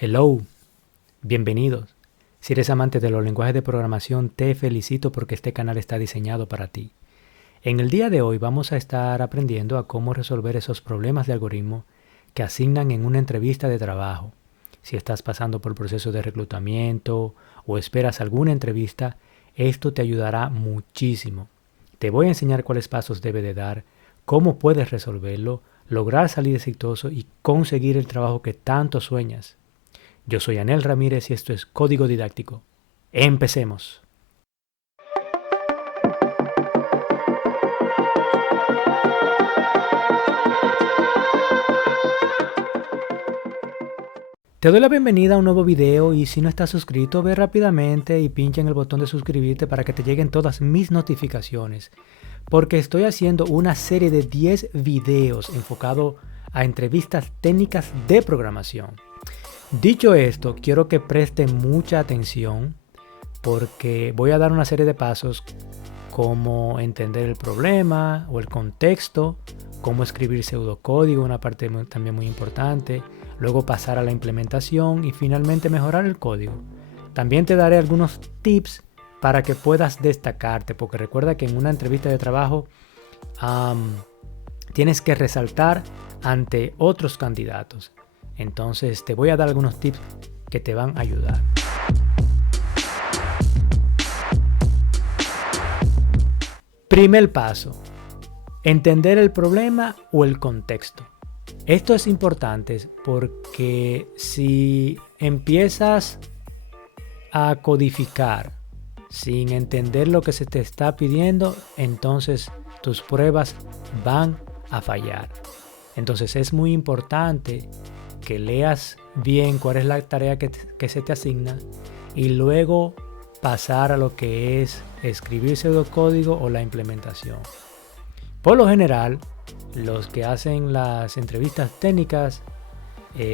Hello, bienvenidos. Si eres amante de los lenguajes de programación, te felicito porque este canal está diseñado para ti. En el día de hoy vamos a estar aprendiendo a cómo resolver esos problemas de algoritmo que asignan en una entrevista de trabajo. Si estás pasando por el proceso de reclutamiento o esperas alguna entrevista, esto te ayudará muchísimo. Te voy a enseñar cuáles pasos debes de dar, cómo puedes resolverlo, lograr salir exitoso y conseguir el trabajo que tanto sueñas. Yo soy Anel Ramírez y esto es Código Didáctico. ¡Empecemos! Te doy la bienvenida a un nuevo video y si no estás suscrito, ve rápidamente y pincha en el botón de suscribirte para que te lleguen todas mis notificaciones. Porque estoy haciendo una serie de 10 videos enfocado a entrevistas técnicas de programación. Dicho esto, quiero que presten mucha atención porque voy a dar una serie de pasos como entender el problema o el contexto, cómo escribir pseudocódigo, una parte también muy importante, luego pasar a la implementación y finalmente mejorar el código. También te daré algunos tips para que puedas destacarte, porque recuerda que en una entrevista de trabajo tienes que resaltar ante otros candidatos. Entonces te voy a dar algunos tips que te van a ayudar. Primer paso, entender el problema o el contexto. Esto es importante porque si empiezas a codificar sin entender lo que se te está pidiendo, entonces tus pruebas van a fallar. Entonces es muy importante que leas bien cuál es la tarea que se te asigna y luego pasar a lo que es escribir pseudocódigo o la implementación. Por lo general, los que hacen las entrevistas técnicas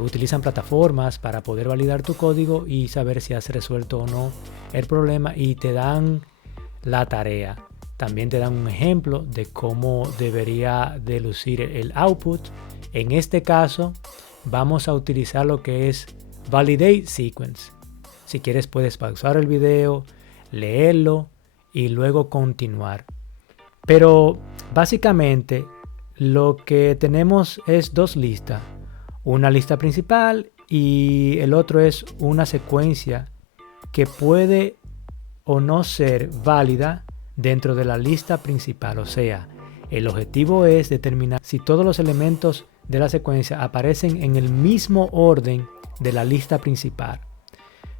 utilizan plataformas para poder validar tu código y saber si has resuelto o no el problema y te dan la tarea. También te dan un ejemplo de cómo debería de lucir el output. En este caso, vamos a utilizar lo que es Validate Sequence. Si quieres puedes pausar el video, leerlo y luego continuar. Pero básicamente lo que tenemos es dos listas. Una lista principal y el otro es una secuencia que puede o no ser válida dentro de la lista principal. O sea, el objetivo es determinar si todos los elementos de la secuencia aparecen en el mismo orden de la lista principal,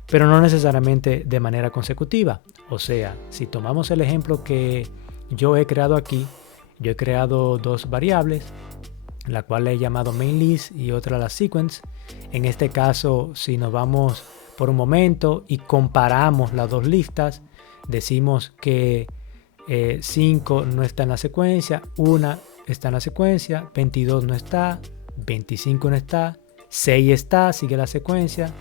pero no necesariamente de manera consecutiva. O sea, si tomamos el ejemplo que yo he creado aquí, yo he creado dos variables, la cual he llamado main_list y otra la sequence. En este caso, si nos vamos por un momento y comparamos las dos listas, decimos que 5 no está en la secuencia, 1 está en la secuencia, 22 no está, 25 no está, 6 está, sigue la secuencia,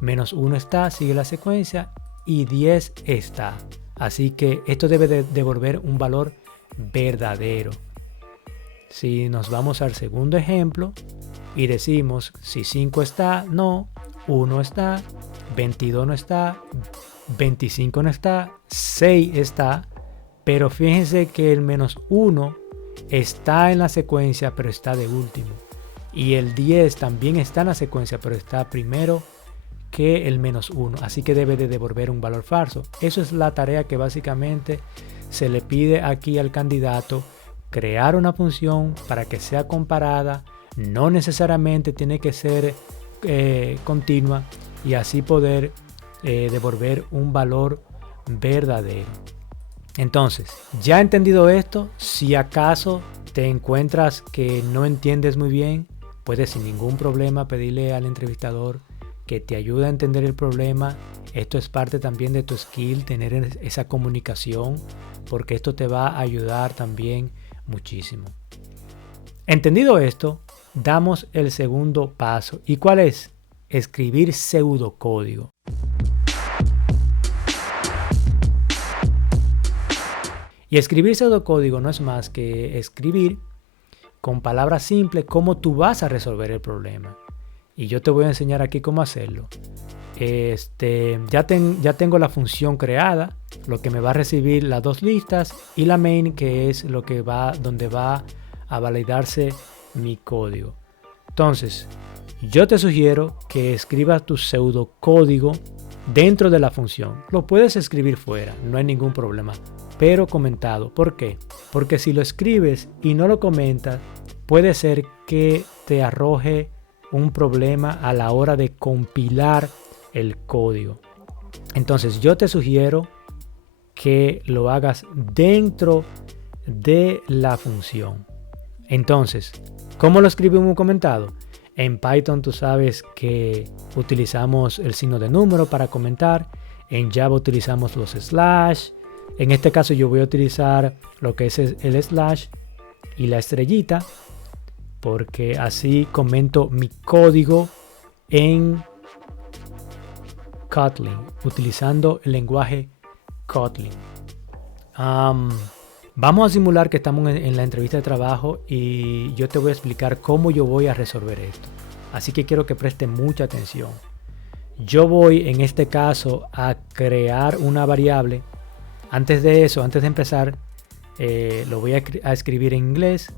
menos 1 está, sigue la secuencia y 10 está. Así que esto debe de devolver un valor verdadero. Si nos vamos al segundo ejemplo y decimos si 5 está, no, 1 está, 22 no está, 25 no está, 6 está, pero fíjense que el menos 1 está en la secuencia pero está de último. Y el 10 también está en la secuencia pero está primero que el menos 1. Así que debe de devolver un valor falso. Eso es la tarea que básicamente se le pide aquí al candidato. Crear una función para que sea comparada. No necesariamente tiene que ser continua. Y así poder devolver un valor verdadero. Entonces, ya entendido esto, si acaso te encuentras que no entiendes muy bien, puedes sin ningún problema pedirle al entrevistador que te ayude a entender el problema. Esto es parte también de tu skill, tener esa comunicación, porque esto te va a ayudar también muchísimo. Entendido esto, damos el segundo paso. ¿Y cuál es? Escribir pseudocódigo. Y escribir pseudocódigo no es más que escribir con palabras simples cómo tú vas a resolver el problema. y yo te voy a enseñar aquí cómo hacerlo. Ya tengo la función creada, lo que me va a recibir las dos listas, y la main, que es lo que donde va a validarse mi código. Entonces, yo te sugiero que escribas tu pseudocódigo dentro de la función. Lo puedes escribir fuera, no hay ningún problema, pero comentado. ¿Por qué? Porque si lo escribes y no lo comentas, puede ser que te arroje un problema a la hora de compilar el código. Entonces yo te sugiero que lo hagas dentro de la función. Entonces, ¿cómo lo escribimos comentado? En Python tú sabes que utilizamos el signo de número para comentar. En Java utilizamos los slash. En este caso yo voy a utilizar lo que es el slash y la estrellita, porque así comento mi código en Kotlin, utilizando el lenguaje Kotlin. Vamos a simular que estamos en la entrevista de trabajo y yo te voy a explicar cómo yo voy a resolver esto. Así que quiero que preste mucha atención. Yo voy en este caso a crear una variable. Antes de eso, antes de empezar, lo voy a escribir en inglés,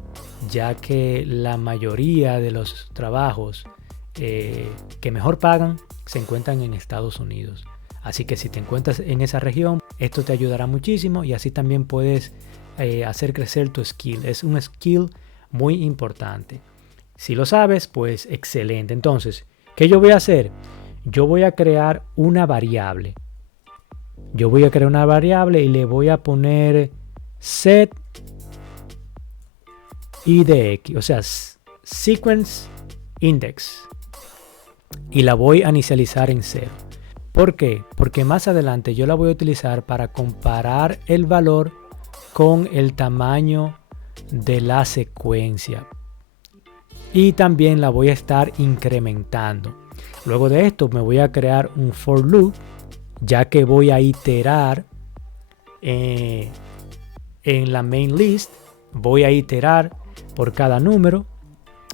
ya que la mayoría de los trabajos que mejor pagan se encuentran en Estados Unidos. Así que si te encuentras en esa región, esto te ayudará muchísimo y así también puedes hacer crecer tu skill. Es un skill muy importante. Si lo sabes, pues excelente. Entonces, ¿qué yo voy a hacer? Yo voy a crear una variable. Yo voy a crear una variable y le voy a poner set IDX, o sea, sequence index, y la voy a inicializar en 0. ¿Por qué? Porque más adelante yo la voy a utilizar para comparar el valor con el tamaño de la secuencia. Y también la voy a estar incrementando. Luego de esto me voy a crear un for loop, ya que voy a iterar en la main list. Voy a iterar por cada número.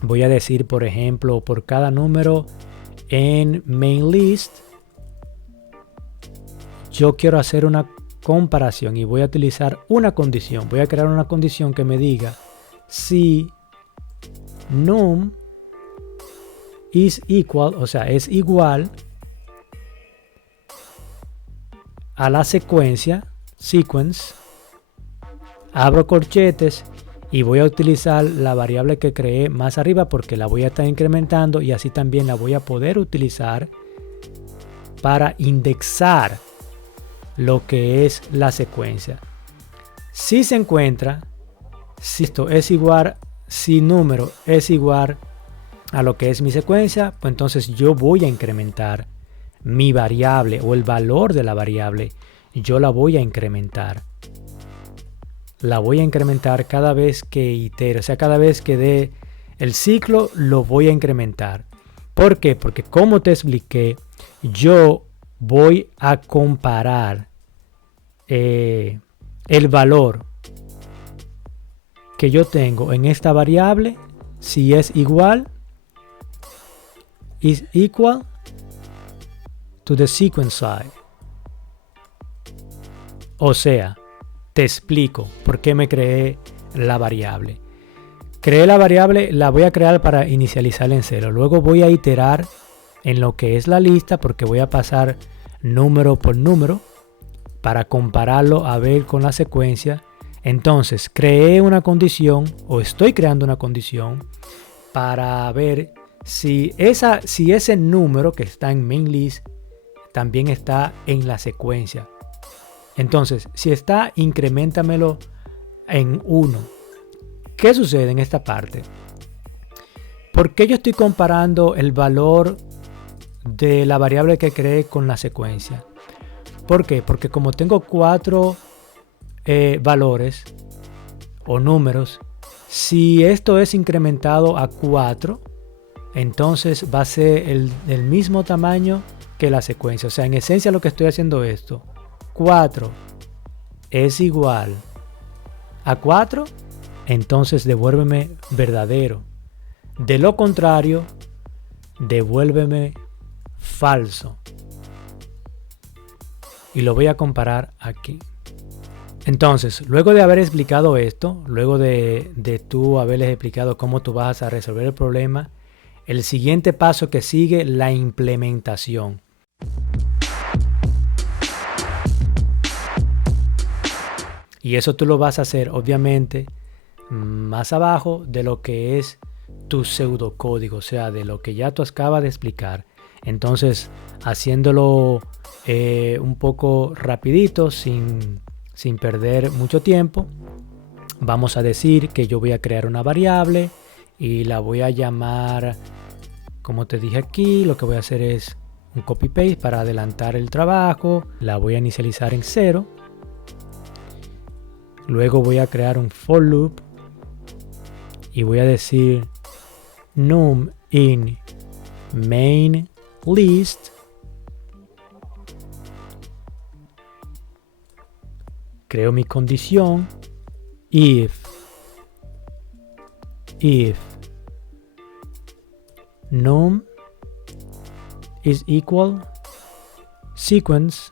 Voy a decir, por ejemplo, por cada número en main list, yo quiero hacer una comparación y voy a utilizar una condición. Voy a crear una condición que me diga si num is equal, o sea, es igual a la secuencia, sequence, abro corchetes y voy a utilizar la variable que creé más arriba porque la voy a estar incrementando y así también la voy a poder utilizar para indexar lo que es la secuencia. Si se encuentra, si esto es igual, si número es igual a lo que es mi secuencia, pues entonces yo voy a incrementar mi variable o el valor de la variable. Yo la voy a incrementar. La voy a incrementar cada vez que itere, o sea, cada vez que dé el ciclo lo voy a incrementar. ¿Por qué? Porque como te expliqué, yo voy a comparar el valor que yo tengo en esta variable, si es igual, is equal to the sequence side. O sea, te explico por qué me creé la variable. Creé la variable, la voy a crear para inicializarla en 0. Luego voy a iterar en lo que es la lista porque voy a pasar número por número para compararlo a ver con la secuencia. Entonces creé una condición o estoy creando una condición para ver si ese número que está en main list también está en la secuencia. Entonces, si está, increméntamelo en 1. ¿Qué sucede en esta parte? ¿Por qué yo estoy comparando el valor de la variable que creé con la secuencia? ¿Por qué? Porque como tengo 4 valores o números, si esto es incrementado a 4, entonces va a ser el mismo tamaño que la secuencia. O sea, en esencia lo que estoy haciendo esto. 4 es igual a 4, entonces devuélveme verdadero. De lo contrario, devuélveme falso. Y lo voy a comparar aquí. Entonces, luego de haber explicado esto, luego de tú haberles explicado cómo tú vas a resolver el problema, el siguiente paso que sigue, la implementación. Y eso tú lo vas a hacer, obviamente, más abajo de lo que es tu pseudocódigo, o sea, de lo que ya tú acabas de explicar. Entonces, haciéndolo un poco rapidito, sin perder mucho tiempo, vamos a decir que yo voy a crear una variable y la voy a llamar, como te dije aquí, lo que voy a hacer es un copy-paste para adelantar el trabajo. La voy a inicializar en 0. Luego voy a crear un for loop y voy a decir num in main list creo mi condición if num is equal sequence,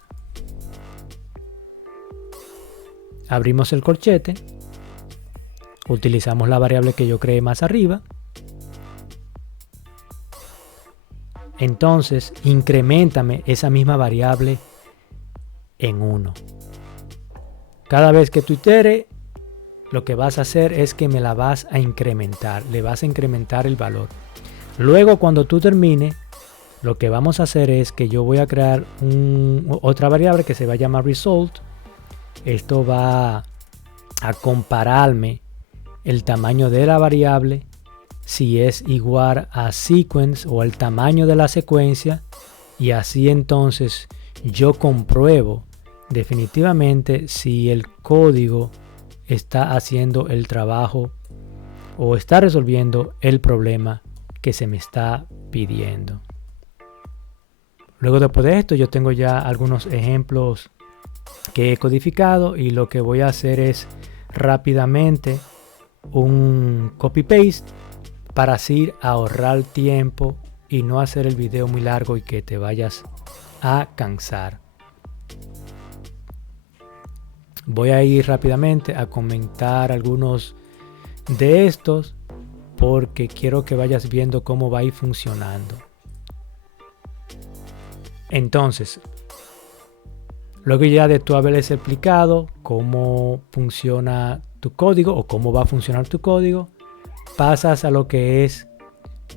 abrimos el corchete, utilizamos la variable que yo creé más arriba. Entonces, increméntame esa misma variable en 1. Cada vez que tú iteres, lo que vas a hacer es que me la vas a incrementar. Le vas a incrementar el valor. Luego, cuando tú termines, lo que vamos a hacer es que yo voy a crear otra variable que se va a llamar result. Esto va a compararme el tamaño de la variable, si es igual a sequence o el tamaño de la secuencia, y así entonces yo compruebo definitivamente si el código está haciendo el trabajo o está resolviendo el problema que se me está pidiendo. Luego después de esto yo tengo ya algunos ejemplos que he codificado y lo que voy a hacer es rápidamente un copy paste para así ahorrar tiempo y no hacer el video muy largo y que te vayas a cansar. Voy a ir rápidamente a comentar algunos de estos porque quiero que vayas viendo cómo va a ir funcionando. Entonces, luego ya de tú haberles explicado cómo funciona tu código o cómo va a funcionar tu código, pasas a lo que es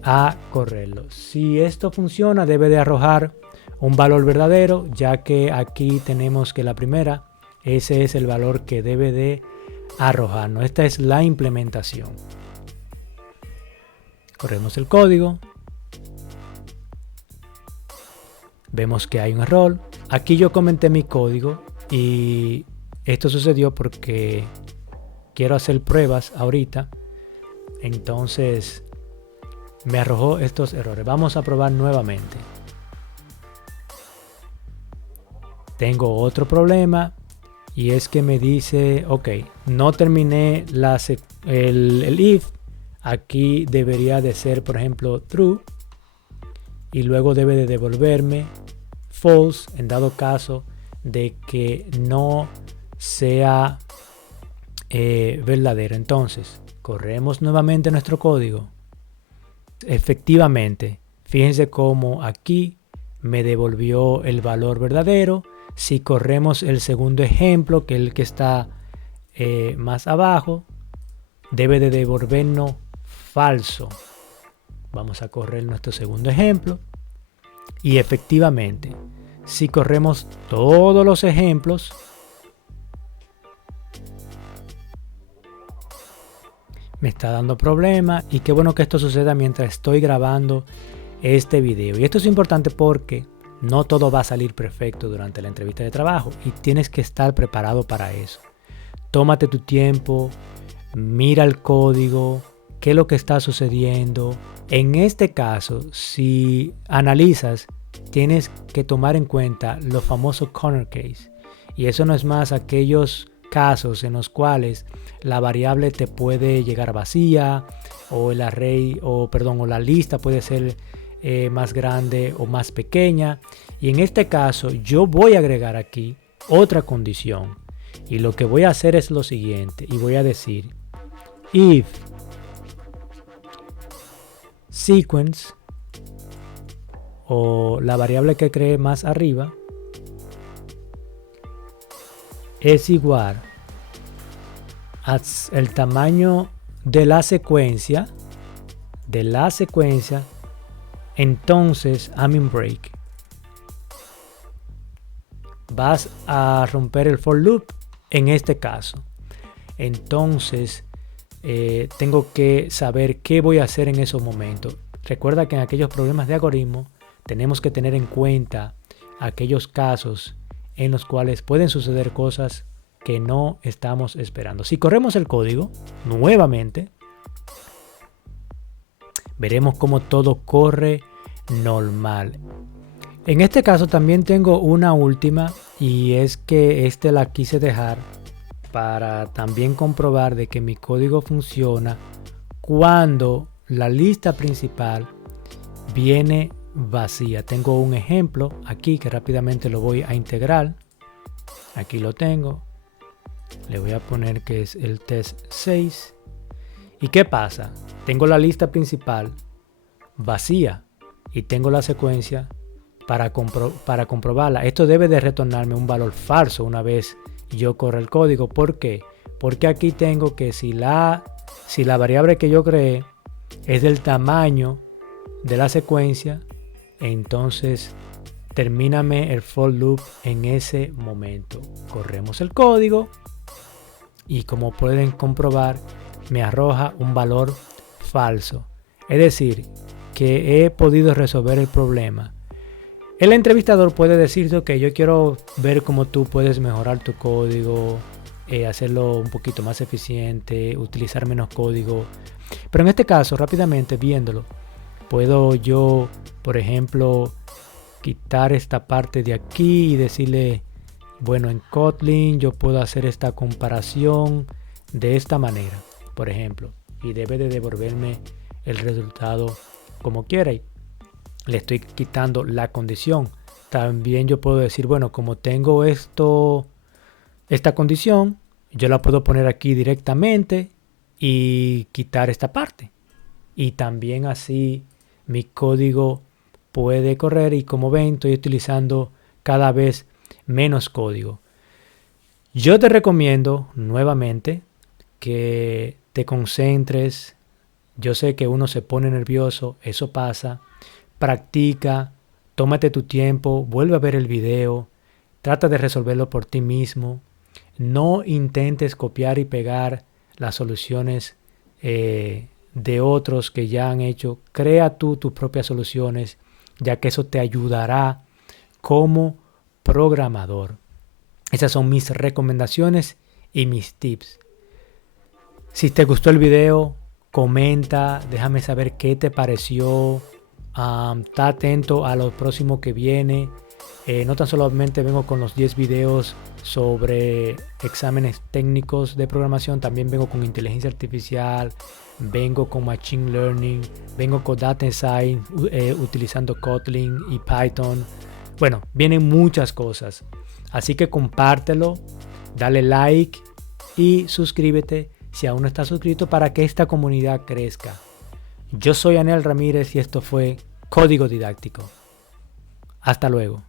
a correrlo. Si esto funciona, debe de arrojar un valor verdadero, ya que aquí tenemos que la primera, ese es el valor que debe de arrojarnos. Esta es la implementación. Corremos el código. Vemos que hay un error. Aquí yo comenté mi código y esto sucedió porque quiero hacer pruebas ahorita. Entonces me arrojó estos errores. Vamos a probar nuevamente. Tengo otro problema y es que me dice, ok, no terminé el if. Aquí debería de ser, por ejemplo, true. Y luego debe de devolverme false en dado caso de que no sea verdadero. Entonces, corremos nuevamente nuestro código. Efectivamente, fíjense cómo aquí me devolvió el valor verdadero. Si corremos el segundo ejemplo, que es el que está más abajo, debe de devolvernos falso. Vamos a correr nuestro segundo ejemplo. Y efectivamente, si corremos todos los ejemplos, me está dando problemas. Y qué bueno que esto suceda mientras estoy grabando este video. Y esto es importante porque no todo va a salir perfecto durante la entrevista de trabajo y tienes que estar preparado para eso. Tómate tu tiempo, mira el código, qué es lo que está sucediendo. En este caso, si analizas, tienes que tomar en cuenta los famosos corner case. Y eso no es más aquellos casos en los cuales la variable te puede llegar vacía o el array o la lista puede ser más grande o más pequeña. Y en este caso yo voy a agregar aquí otra condición. Y lo que voy a hacer es lo siguiente. Y voy a decir if sequence, o la variable que creé más arriba, es igual al tamaño de la secuencia, entonces I'm in break. Vas a romper el for loop en este caso. Entonces tengo que saber qué voy a hacer en esos momentos. Recuerda que en aquellos problemas de algoritmo tenemos que tener en cuenta aquellos casos en los cuales pueden suceder cosas que no estamos esperando. Si corremos el código nuevamente, veremos cómo todo corre normal. En este caso también tengo una última, y es que la quise dejar para también comprobar de que mi código funciona cuando la lista principal viene vacía. Tengo un ejemplo aquí que rápidamente lo voy a integrar. Aquí lo tengo. Le voy a poner que es el test 6. ¿Y qué pasa? Tengo la lista principal vacía y tengo la secuencia para comprobarla. Esto debe de retornarme un valor falso una vez yo corra el código. ¿Por qué? Porque aquí tengo que si la variable que yo creé es del tamaño de la secuencia, entonces termíname el for loop en ese momento. Corremos el código y como pueden comprobar me arroja un valor falso. Es decir, que he podido resolver el problema. El entrevistador puede decirte que yo quiero ver cómo tú puedes mejorar tu código, hacerlo un poquito más eficiente, utilizar menos código. Pero en este caso, rápidamente viéndolo, puedo yo, por ejemplo, quitar esta parte de aquí y decirle, bueno, en Kotlin yo puedo hacer esta comparación de esta manera, por ejemplo, y debe de devolverme el resultado como quiera. Y le estoy quitando la condición. También yo puedo decir, bueno, como tengo esta condición, yo la puedo poner aquí directamente y quitar esta parte. Y también así mi código puede correr, y como ven estoy utilizando cada vez menos código. Yo te recomiendo nuevamente que te concentres. Yo sé que uno se pone nervioso, eso pasa. Practica, tómate tu tiempo, vuelve a ver el video, trata de resolverlo por ti mismo. No intentes copiar y pegar las soluciones de otros que ya han hecho. Crea tú tus propias soluciones, ya que eso te ayudará como programador. Esas son mis recomendaciones y mis tips. Si te gustó el video, comenta, déjame saber qué te pareció. Está atento a lo próximo que viene. No tan solamente vengo con los 10 videos sobre exámenes técnicos de programación, también vengo con inteligencia artificial, vengo con machine learning, vengo con data science utilizando Kotlin y Python. Bueno, vienen muchas cosas. Así que compártelo, dale like y suscríbete si aún no estás suscrito para que esta comunidad crezca. Yo soy Anel Ramírez y esto fue Código Didáctico. Hasta luego.